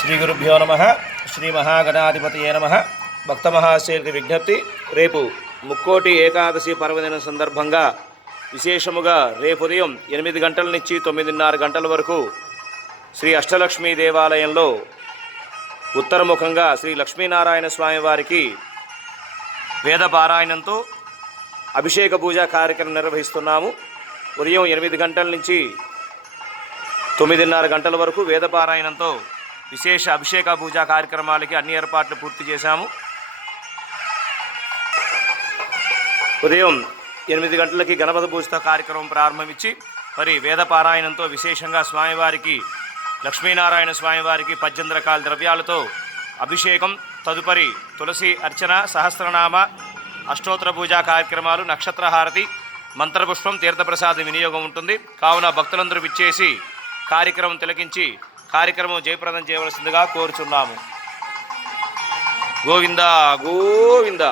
శ్రీ గురుభ్యో నమః. శ్రీ మహాగణాధిపతయే నమః. భక్త మహాశయులకి విజ్ఞప్తి, రేపు ముక్కోటి ఏకాదశి పర్వదినం సందర్భంగా విశేషముగా రేపు ఉదయం 8 గంటల నుంచి 9:30 గంటల వరకు శ్రీ అష్టలక్ష్మీ దేవాలయంలో ఉత్తరముఖంగా శ్రీ లక్ష్మీనారాయణ స్వామి వారికి వేద పారాయణంతో అభిషేక పూజ కార్యక్రమం నిర్వహిస్తున్నాము. ఉదయం 8 గంటల నుంచి 9:30 గంటల వరకు వేద పారాయణంతో విశేష అభిషేక పూజా కార్యక్రమాలకి అన్ని ఏర్పాట్లు పూర్తి చేశాము. ఉదయం 8 గంటలకి గణపతి పూజతో కార్యక్రమం ప్రారంభించి మరి వేద పారాయణంతో విశేషంగా స్వామివారికి లక్ష్మీనారాయణ స్వామివారికి 18 రకాల ద్రవ్యాలతో అభిషేకం, తదుపరి తులసి అర్చన, సహస్రనామ అష్టోత్తర పూజా కార్యక్రమాలు, నక్షత్రహారతి, మంత్రపుష్పం, తీర్థప్రసాద వినియోగం ఉంటుంది. కావున భక్తులందరూ విచ్చేసి కార్యక్రమం తిలకించి కార్యక్రమం జయప్రదం చేయవలసిందిగా కోరుచున్నాము. గోవింద గోవింద.